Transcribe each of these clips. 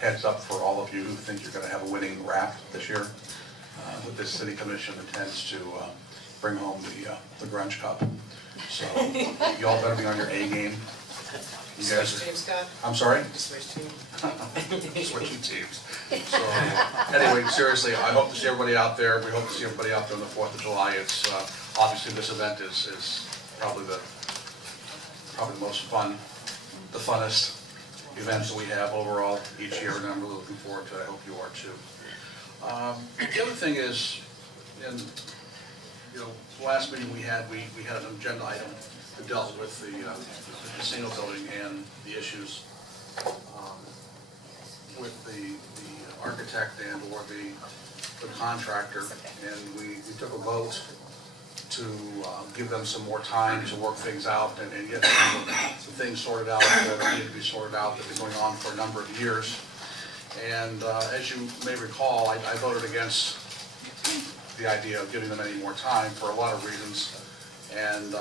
heads up for all of you who think you're going to have a winning rap this year. That this city commission intends to bring home the Grunge Cup. So you all better be on your A game. You guys Switch teams, Scott? I'm sorry? Switch teams? Switching teams. So anyway, seriously, I hope to see everybody out there. We hope to see everybody out there on the 4th of July. It's obviously this event is probably the most fun, the funnest events that we have overall each year, and I'm really looking forward to it. I hope you are too. The other thing is, in the last meeting we had an agenda item that dealt with the casino building and the issues with the architect and or the contractor, and we took a vote to give them some more time to work things out and get some things sorted out that need to be sorted out that have been going on for a number of years. And as you may recall, I voted against the idea of giving them any more time for a lot of reasons, and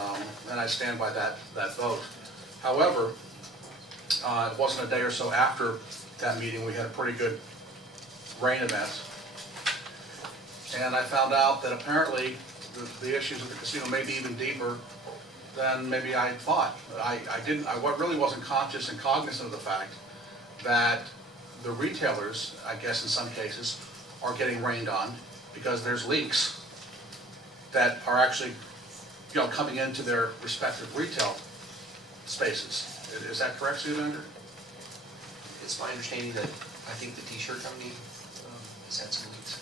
I stand by that vote. However, it wasn't a day or so after that meeting we had a pretty good rain event, and I found out that apparently the issues at the casino may be even deeper than maybe I thought. I really wasn't conscious and cognizant of the fact that the retailers, I guess in some cases, are getting rained on because there's leaks that are actually coming into their respective retail spaces. Is that correct, City Manager? It's my understanding that I think the T-shirt company has had some leaks.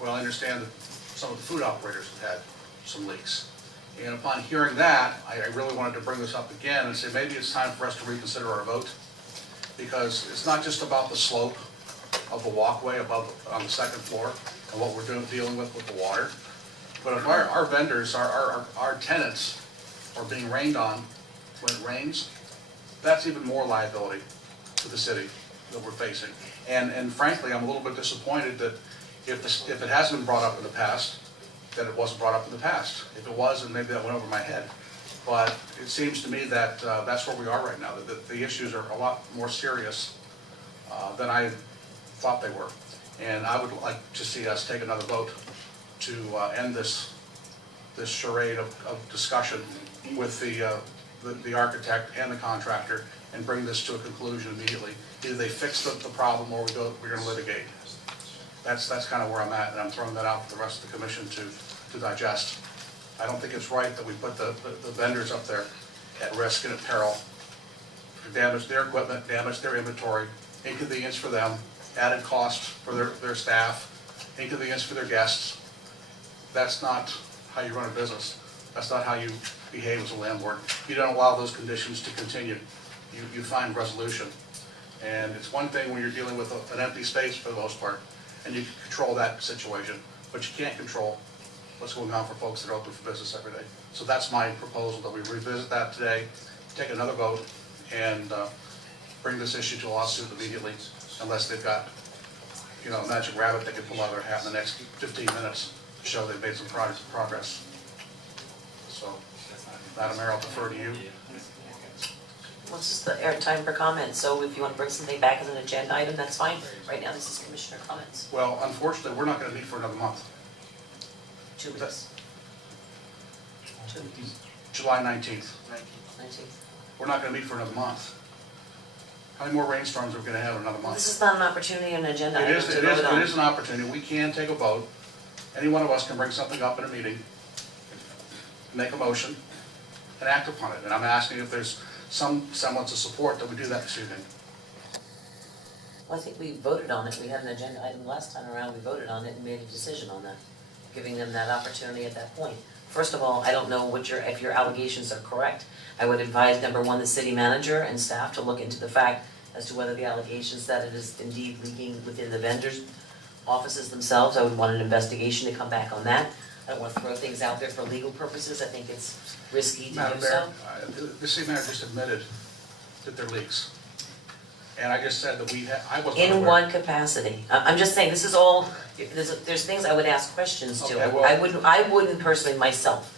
Well, I understand that some of the food operators have had some leaks. And upon hearing that, I really wanted to bring this up again and say maybe it's time for us to reconsider our vote, because it's not just about the slope of the walkway above on the second floor and what we're dealing with the water, but if our vendors, our tenants are being rained on when it rains, that's even more liability to the city that we're facing. And frankly, I'm a little bit disappointed that if it hasn't been brought up in the past, that it wasn't brought up in the past. If it was, then maybe that went over my head. But it seems to me that that's where we are right now, that the issues are a lot more serious than I thought they were. And I would like to see us take another vote to end this charade of discussion with the architect and the contractor and bring this to a conclusion immediately. Either they fix the problem or we're going to litigate. That's kind of where I'm at, and I'm throwing that out for the rest of the commission to digest. I don't think it's right that we put the vendors up there at risk and at peril to damage their equipment, damage their inventory, inconvenience for them, added cost for their staff, inconvenience for their guests. That's not how you run a business. That's not how you behave as a landlord. You don't allow those conditions to continue. You find resolution. And it's one thing when you're dealing with an empty space for the most part, and you can control that situation, but you can't control what's going on for folks that are open for business every day. So that's my proposal, that we revisit that today, take another vote, and bring this issue to a lawsuit immediately, unless they've got, a magic rabbit they can pull out of their hat in the next 15 minutes to show they've made some progress. So, Madam Mayor, I'll defer to you. Well, this is the airtime for comments, so if you want to bring something back as an agenda item, that's fine. Right now, this is commissioner comments. Well, unfortunately, we're not going to meet for another month. 2 weeks. 2 weeks. July 19th. 19th. We're not going to meet for another month. How many more rainstorms are we going to have in another month? This is not an opportunity, an agenda It item is, to it vote is, on. it is an opportunity. We can take a vote. Any one of us can bring something up in a meeting, make a motion, and act upon it. And I'm asking if there's some semblance of support that we do that this evening. Well, I think we voted on it. We had an agenda item last time around. We voted on it and made a decision on that, giving them that opportunity at that point. First of all, I don't know if your allegations are correct. I would advise, number one, the city manager and staff to look into the fact as to whether the allegations that it is indeed leaking within the vendors' offices themselves. I would want an investigation to come back on that. I don't want to throw things out there for legal purposes. I think it's risky to Madam do so. Mayor, the city manager just admitted that there are leaks. And I just said that I wasn't In aware. one capacity. I'm just saying, this is all, there's things I would ask questions to. Okay, well- I wouldn't personally myself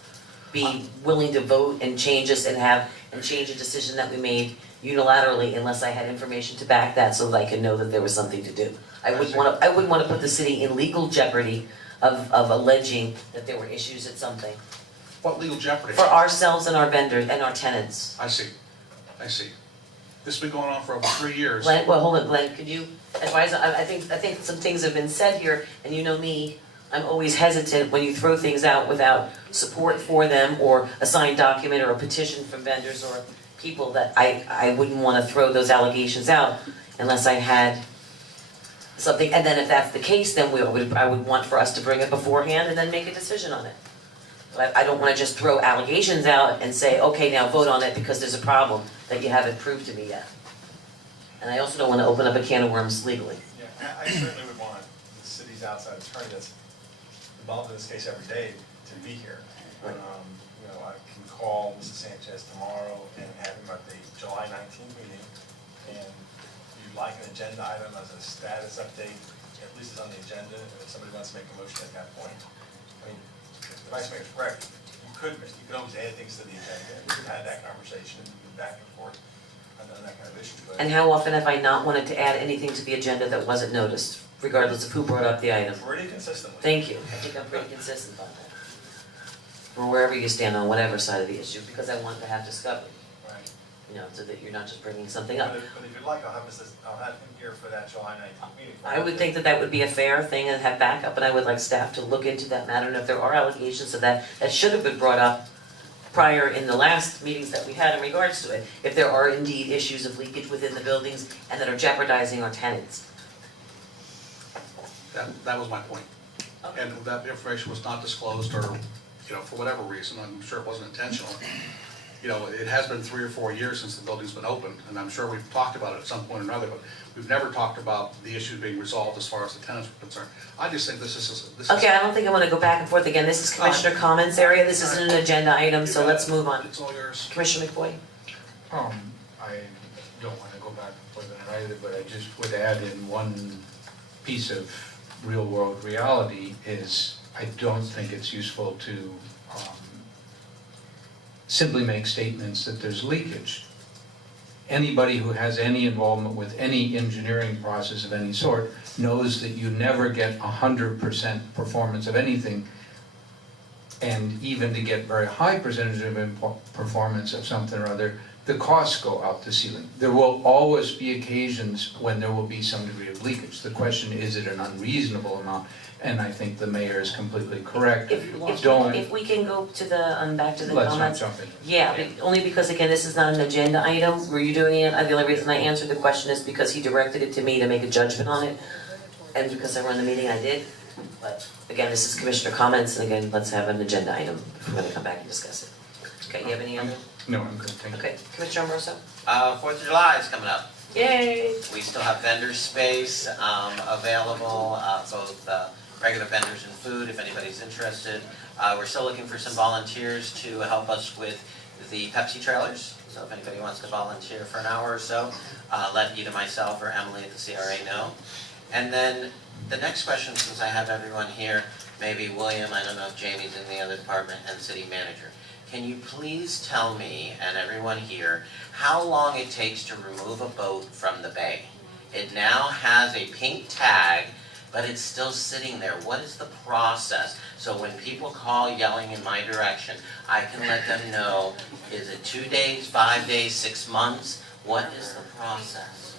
be willing to vote and change this and change a decision that we made unilaterally unless I had information to back that so that I could know that there was something to do. I wouldn't wanna put the city in legal jeopardy of alleging that there were issues at something. What legal jeopardy? For ourselves and our vendors and our tenants. I see. This has been going on for over 3 years. Glenn, well, hold on, Glenn, could you advise, I think some things have been said here, and you know me, I'm always hesitant when you throw things out without support for them, or a signed document, or a petition from vendors or people, that I wouldn't wanna throw those allegations out unless I had something, and then if that's the case, then I would want for us to bring it beforehand and then make a decision on it. But I don't wanna just throw allegations out and say, okay, now vote on it because there's a problem that you haven't proved to me yet. And I also don't wanna open up a can of worms legally. Yeah, I certainly would want the city's outside attorney that's involved in this case every day to be here. Right. You know, I can call Mrs. Sanchez tomorrow and have him at the July 19th meeting. And you'd like an agenda item as a status update, at least it's on the agenda, and if somebody wants to make a motion at that point. I mean, if the vice mayor's correct, you could always add things to the agenda, and we could have that conversation, and back and forth on that kind of issue. But And how often have I not wanted to add anything to the agenda that wasn't noticed, regardless of who brought up the item? pretty consistently. Thank you, I think I'm pretty consistent on that. Or wherever you stand on whatever side of the issue, because I want to have discovery, Right. you know, so that you're not just bringing something up. But if you'd like, I'll have him here for that July 19th meeting. I would think that that would be a fair thing and have backup, and I would like staff to look into that matter, and if there are allegations of that should have been brought up prior in the last meetings that we had in regards to it, if there are indeed issues of leakage within the buildings and that are jeopardizing our tenants. That was my point. Okay. And that information was not disclosed, or, you know, for whatever reason, I'm sure it wasn't intentional. You know, it has been 3 or 4 years since the building's been open, and I'm sure we've talked about it at some point or another, but we've never talked about the issues being resolved as far as the tenants are concerned. I just think this is. Okay, I don't think I wanna go back and forth again, this is Commissioner comments area, this isn't an agenda item, so let's move on. It's all yours. Commissioner McBoy? I don't want to go back and forth on it either, but I just would add in one piece of real-world reality is I don't think it's useful to simply make statements that there's leakage. Anybody who has any involvement with any engineering process of any sort knows that you never get 100% performance of anything, and even to get very high percentage of performance of something or other, the costs go out the ceiling. There will always be occasions when there will be some degree of leakage. The question is it an unreasonable amount? And I think the mayor is completely correct. If we can go to the, back to the Let's not comments. jump in. Yeah, but only because again, this is not an agenda item, were you doing it? The only reason I answered the question is because he directed it to me to make a judgment on it, and because I run the meeting, I did. But again, this is commissioner comments, and again, let's have an agenda item if we're gonna come back and discuss it. Okay, you have any other? No, I'm good, thank you. Okay, Commissioner Amoroso? 4th of July is coming up. Yay! We still have vendor space available, both regular vendors and food, if anybody's interested. We're still looking for some volunteers to help us with the Pepsi trailers. So if anybody wants to volunteer for an hour or so, let either myself or Emily at the CRA know. And then the next question, since I have everyone here, maybe William, I don't know if Jamie's in the other department, and city manager. Can you please tell me, and everyone here, how long it takes to remove a boat from the bay? It now has a pink tag, but it's still sitting there. What is the process? So when people call yelling in my direction, I can let them know, is it 2 days, 5 days, 6 months? What is the process?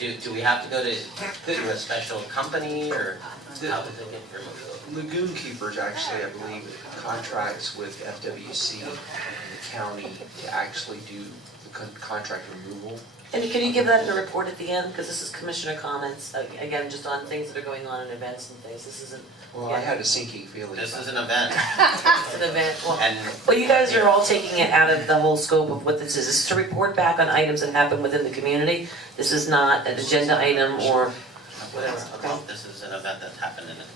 Do we have to go to a special company, or how does it get removed? Lagoon Keepers actually, I believe, contracts with FWC and the county to actually do the contract removal. And can you give that in a report at the end? Because this is commissioner comments, again, just on things that are going on in events and things. This isn't, Well, I had a sinking feeling. This about is an event, it's an event. and Well, you guys are all taking it out of the whole scope of what this is. This is to report back on items that happen within the community. This is not an agenda item or whatever, okay? this is an event that happened in the community.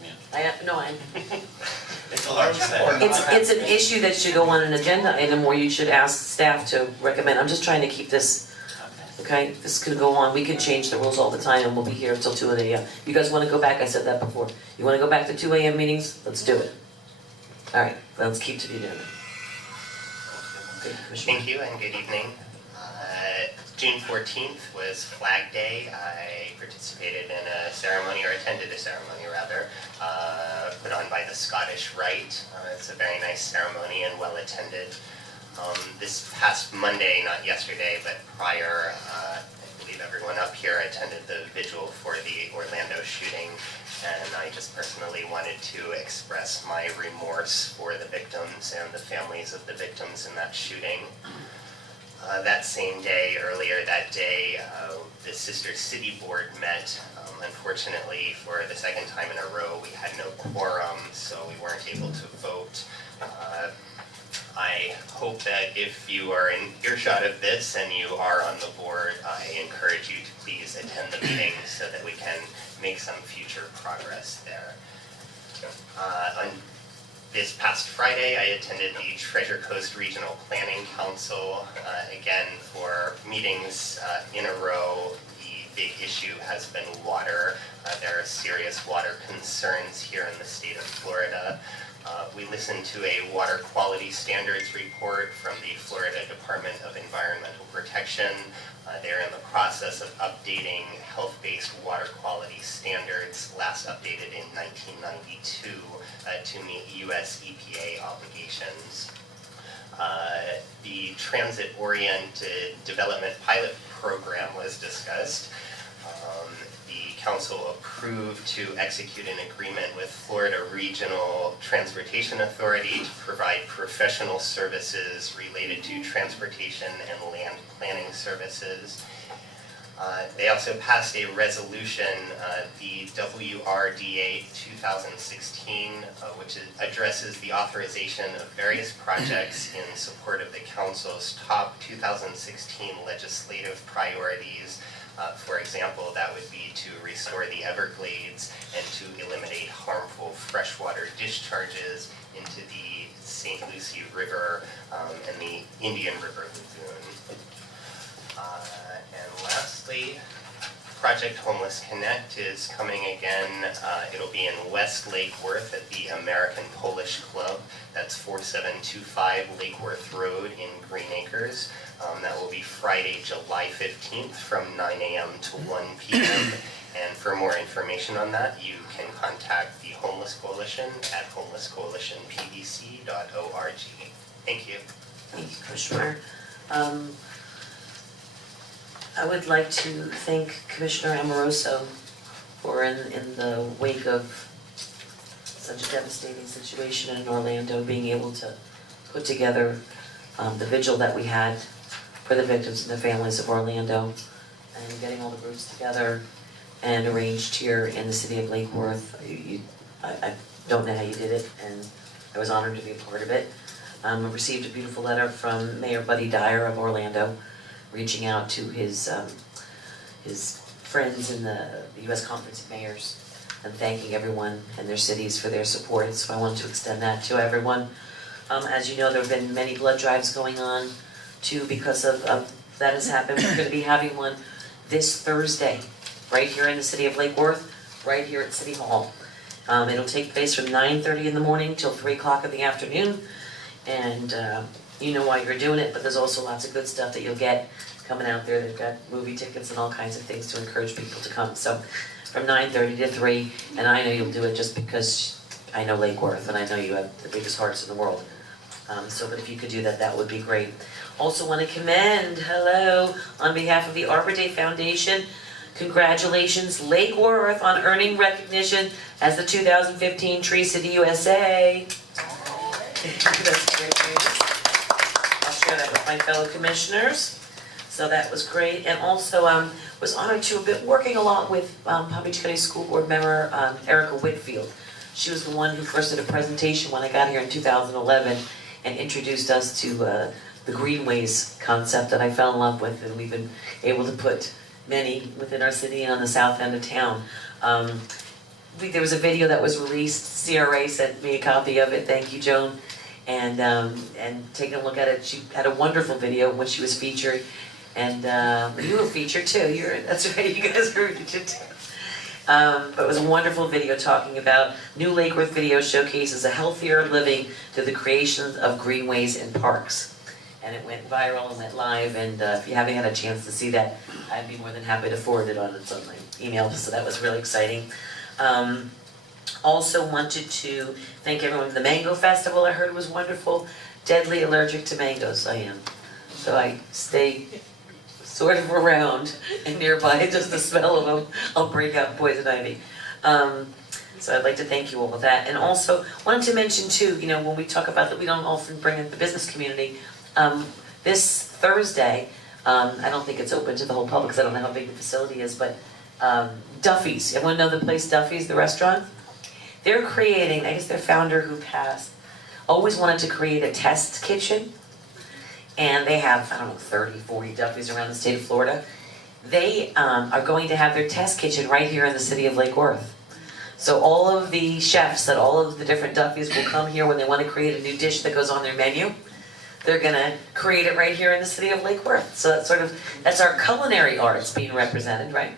It's a large event. It's an issue that should go on an agenda item where you should ask staff to recommend. I'm just trying to keep this, okay? This could go on. We could change the rules all the time and we'll be here until 2 a.m. You guys wanna go back? I said that before. You wanna go back to 2 a.m. meetings? Let's do it. All right, let's keep to the agenda. Thank you, Commissioner. Thank you and good evening. June 14th was Flag Day. I participated in a ceremony, or attended a ceremony rather, put on by the Scottish Rite. It's a very nice ceremony and well attended. This past Monday, not yesterday, but prior, I believe everyone up here attended the vigil for the Orlando shooting, and I just personally wanted to express my remorse for the victims and the families of the victims in that shooting. That same day, earlier that day, the Sister City Board met. Unfortunately, for the second time in a row, we had no quorum, so we weren't able to vote. I hope that if you are in earshot of this and you are on the board, I encourage you to please attend the meeting so that we can make some future progress there. On this past Friday, I attended the Treasure Coast Regional Planning Council, again for meetings in a row. The big issue has been water. There are serious water concerns here in the state of Florida. We listened to a water quality standards report from the Florida Department of Environmental Protection. They're in the process of updating health-based water quality standards, last updated in 1992 to meet US EPA obligations. The transit-oriented development pilot program was discussed. The council approved to execute an agreement with Florida Regional Transportation Authority to provide professional services related to transportation and land planning services. They also passed a resolution, the WRDA 2016, which addresses the authorization of various projects in support of the council's top 2016 legislative priorities. For example, that would be to restore the Everglades and to eliminate harmful freshwater discharges into the St. Lucie River and the Indian River Lagoon. And lastly, Project Homeless Connect is coming again. It'll be in West Lake Worth at the American Polish Club. That's 4725 Lake Worth Road in Green Acres. That will be Friday, July 15th from 9 a.m. to 1 p.m. And for more information on that, you can contact the Homeless Coalition at homelesscoalitionpbc.org. Thank you. Thank you, Commissioner. I would like to thank Commissioner Amoroso for in the wake of such a devastating situation in Orlando, being able to put together the vigil that we had for the victims and the families of Orlando, and getting all the groups together and arranged here in the city of Lake Worth. I don't know how you did it, and I was honored to be a part of it. I received a beautiful letter from Mayor Buddy Dyer of Orlando, reaching out to his friends in the U.S. Conference of Mayors and thanking everyone and their cities for their support. So I want to extend that to everyone. As you know, there have been many blood drives going on too because of that has happened. We're going to be having one this Thursday, right here in the city of Lake Worth, right here at City Hall. It'll take place from 9:30 in the morning till 3 o'clock in the afternoon. And you know why you're doing it, but there's also lots of good stuff that you'll get coming out there. They've got movie tickets and all kinds of things to encourage people to come. So from 9:30 to 3, and I know you'll do it just because I know Lake Worth and I know you have the biggest hearts in the world. But if you could do that, that would be great. Also want to commend, hello, on behalf of the Arbor Day Foundation, congratulations Lake Worth on earning recognition as the 2015 Tree City USA. That's great news. I'll share that with my fellow commissioners. So that was great. And also was honored to have been working a lot with Palm Beach County School Board member Erica Whitfield. She was the one who first did a presentation when I got here in 2011 and introduced us to the greenways concept that I fell in love with, and we've been able to put many within our city and on the south end of town. There was a video that was released. CRA sent me a copy of it. Thank you, Joan. And taking a look at it, she had a wonderful video when she was featured, and you were featured too. That's right, you guys were featured too. But it was a wonderful video talking about New Lake Worth Video showcases a healthier living through the creation of greenways and parks. and it went viral and went live, and if you haven't had a chance to see that, I'd be more than happy to forward it on my email, so that was really exciting. Also wanted to thank everyone for the Mango Festival, I heard was wonderful. Deadly allergic to mangoes, I am. So I stay sort of around and nearby, just the smell of them, I'll break out poison ivy. So I'd like to thank you all for that. And also, wanted to mention too, you know, when we talk about that, we don't often bring in the business community. This Thursday, I don't think it's open to the whole public, because I don't know how big the facility is, but Duffy's, everyone know the place Duffy's, the restaurant? They're creating, I guess their founder who passed, always wanted to create a test kitchen. And they have, I don't know, 30, 40 Duffy's around the state of Florida. They are going to have their test kitchen right here in the city of Lake Worth. So all of the chefs at all of the different Duffy's will come here when they want to create a new dish that goes on their menu. They're gonna create it right here in the city of Lake Worth. So that's our culinary arts being represented, right?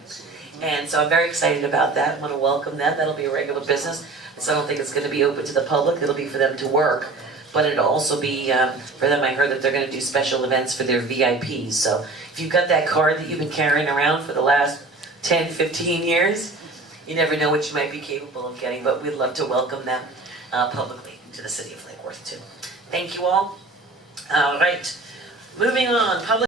And so I'm very excited about that. I want to welcome them. That'll be a regular business. So I don't think it's gonna be open to the public. It'll be for them to work. But it'll also be, for them, I heard that they're gonna do special events for their VIPs. So if you've got that card that you've been carrying around for the last 10, 15 years, you never know what you might be capable of getting, but we'd love to welcome them publicly to the city of Lake Worth too. Thank you all. All right, moving on, public